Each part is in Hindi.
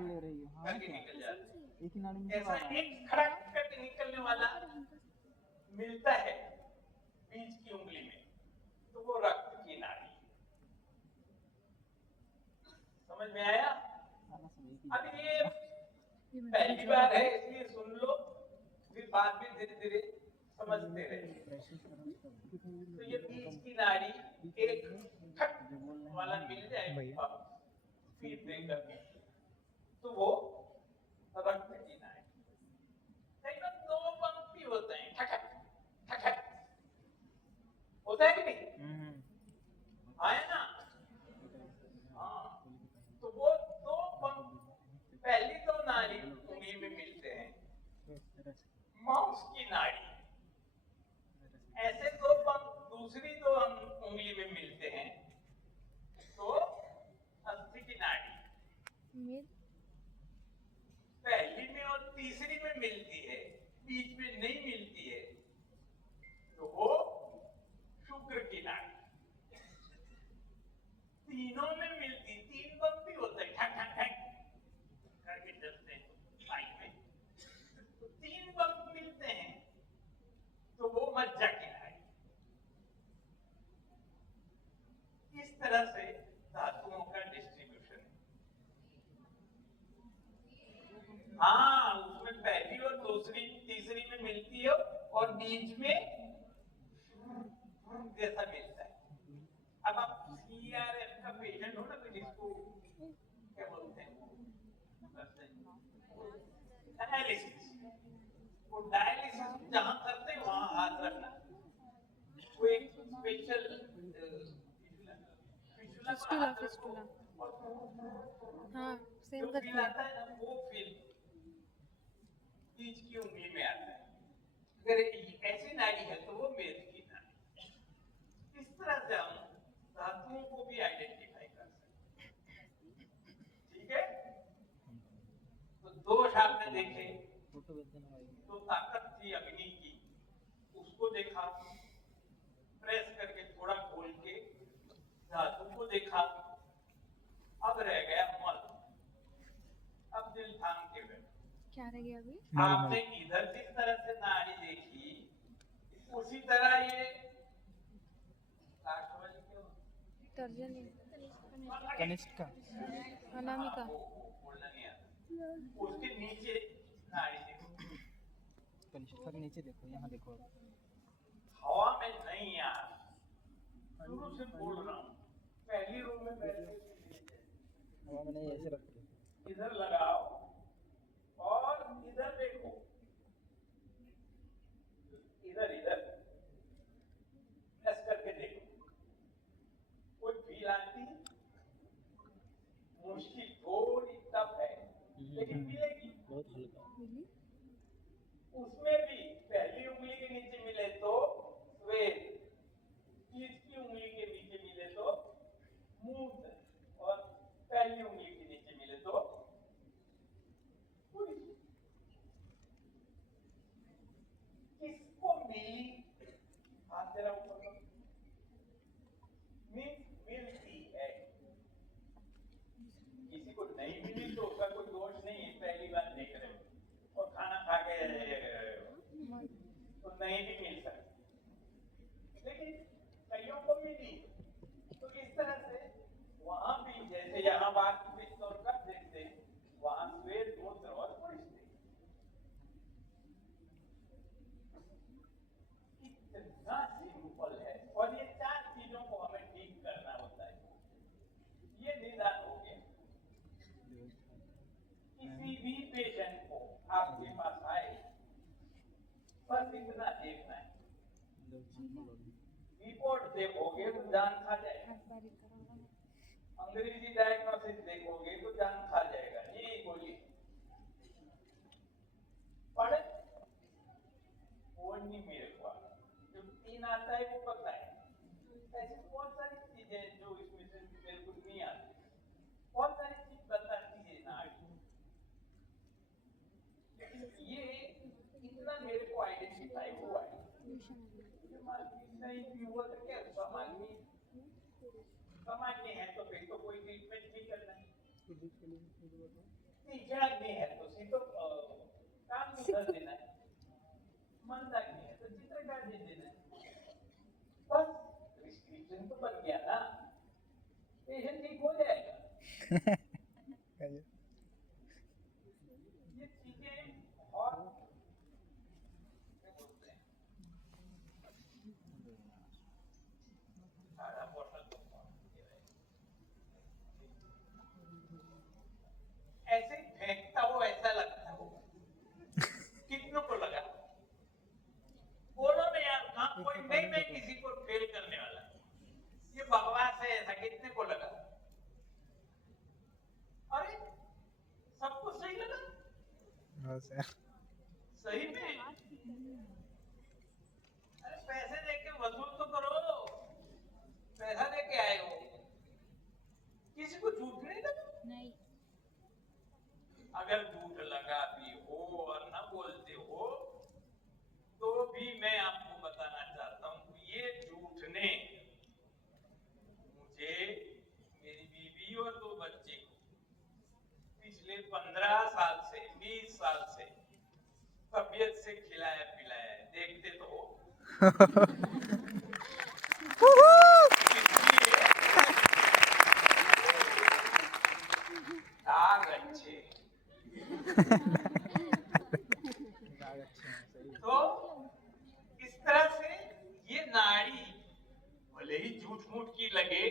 ले रही हो हाँ करके निकल जाता है। एक नाली में ऐसा एक खड़क करके निकलने वाला मिलता है बीच की उंगली में, तो वो रक्त की नाड़ी। समझ में आया? अब ये पहली बार है इसलिए सुन लो, फिर बाद में धीरे धीरे समझते रहे। तो ये बीच की नाड़ी एक खट वाला मिल जाए फीड देकर, तो वो रक्त की नाड़ी। कई बार दो पंक्ति होते हैं, ठकट ठकट होता है कि नहीं? आया ना? हाँ, तो वो दो पंक्ति, पहली दो नाड़ी उंगली में मिलते हैं, माउस की नाड़ी। ऐसे दो पंक्ति दूसरी दो उंगली में मिलते हैं, तो अस्थि की नाड़ी। पहली में और तीसरी में मिलती है, बीच में नहीं मिलती है, तो वो शुक्र की नाड़ी। तीनों में मिलती, तीन पंक्ति होते हैं, ठक ठक ठक करके चलते हैं साइड में, तो तीन पंक्ति मिलते हैं, तो वो मज्जा की नाड़ी। इस तरह से धातुओं का डिस्ट्रीब्यूशन है। हाँ, उसमें पहली और दूसरी तीसरी में मिलती है और बीच में जैसा मिलता है। अब आप सीआरएफ का पेशेंट हो ना, तो जिसको क्या बोलते हैं डायलिसिस, वो डायलिसिस जहां करते हैं वहां हाथ रखना। वो एक स्पेशल फिस्टुला फिस्टुला हाँ सेम करती है आता है ना, वो फील बीच की उंगली में आता है। अगर ऐसी नाड़ी है तो वो मेद की नाड़ी। इस तरह से हम धातुओं को भी आइडेंटिफाई कर सकते हैं। ठीक है, तो दोष आपने देखे, तो ताकत थी अग्नि की, उसको देखा, प्रेस करके थोड़ा खोल के धातु को देखा। अब रह गया मल। अब दिल थाम के बैठो। क्या रह गया अभी? आपने इधर जिस तरह से नाड़ी देखी, उसी तरह ये तर्जनी कनिष्का अनामिका बोलना नहीं आता, उसके नीचे नाड़ी देखो। कनिष्का के नीचे देखो, यहाँ देखो। हवा में नहीं यार, शुरू से बोल रहा हूँ, पहली रो में बैठे हवा में नहीं, ऐसे रखो, इधर लगाओ और इधर देखो, इधर इधर प्रेस करके देखो, कोई फील आती है? मुश्किल थोड़ी टफ है, लेकिन मिलेगी। बहुत हल्का। उसमें भी पहली उंगली के नीचे मिले तो स्वेद, तीसरी उंगली के नीचे मिले तो मूत्र, और पहली उंगली के नीचे मिले तो किसको मिली? हाथ जरा ऊपर करो। मिलती है। किसी को नहीं मिली तो उसका कोई दोष नहीं है, पहली बार देख रहे हो और खाना खा के तो नहीं भी मिल सकती, लेकिन कईयों को मिली। तो इस तरह से वहां भी जैसे यहाँ बात और कर देते, वहां स्वेद, मूत्र और पुष्टि। इतना सिंपल है, और ये चार चीजों को हमें ठीक करना होता है। ये निदान हो गया। किसी भी पेशेंट को आपके पास आए, बस इतना देखना है, रिपोर्ट देखोगे तो जान खा जाएगा, अंग्रेजी डायग्नोसिस देखोगे तो जान खा जाएगा। ये बोलिए पढ़े वो नहीं मेरे को जो तीन आता है वो पता है। ऐसी बहुत सारी चीजें जो इसमें से मेरे को नहीं आती, बहुत सारी चीज बताती है ना, ये इतना मेरे को आइडेंटिफाई हुआ है। नहीं भी हुआ तो क्या सामान्य है, तो फिर तो कोई ट्रीटमेंट नहीं करना है। तीक्ष्ण अग्नि है तो उसी तो काम नहीं कर देना है, मंद अग्नि है तो चित्रकार दे देना है, बस प्रिस्क्रिप्शन तो बन गया ना, पेशेंट ठीक हो जाएगा। ये चीजें और क्या बोलते हैं, सारा बॉटल तो ऐसे फेंकता हो ऐसा लगता हो, कितनों को लगा बोलो ना यार, हाँ कोई नहीं, मैं किसी को फेल करने वाला, ये बकवास है, ऐसा कितने को लगा? अरे सबको सही लगा, सही में? अरे पैसे देके वसूल तो करो, पैसा देके आए हो, किसी को झूठ नहीं लगा? नहीं। अगर झूठ लगा भी हो और न बोलते हो तो भी मैं आपको बताना चाहता हूं कि ये झूठ ने मुझे, मेरी बीवी और 2 बच्चे को पिछले 15 साल से 20 साल से तबीयत से खिलाया पिलाया है, देखते तो हो। दाग अच्छे तो इस तरह से ये नाड़ी भले ही झूठ मूठ की लगे,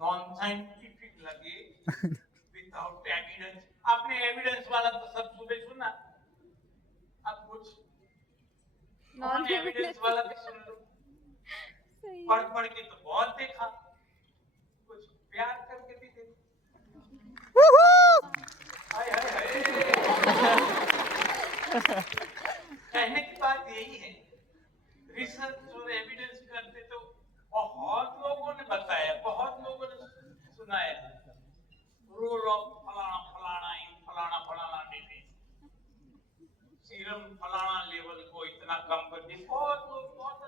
नॉन साइंटिफिक लगे, विदाउट एविडेंस, आपने एविडेंस वाला तो सब सुबह सुना, अब कुछ नॉन एविडेंस वाला भी सुन लो, पढ़ पढ़ के तो बहुत देखा, कुछ प्यार करके भी देखो। हाय हाय हाय, कहने की बात यही है, रिसर्च और एविडेंस करते तो बहुत लोगों ने बताया, बहुत लोगों ने सुनाया, रोल ऑफ फलाना फलाना फलाना फलाना डिजीज, सीरम फलाना लेवल को इतना कम कर दी, बहुत लोग बहुत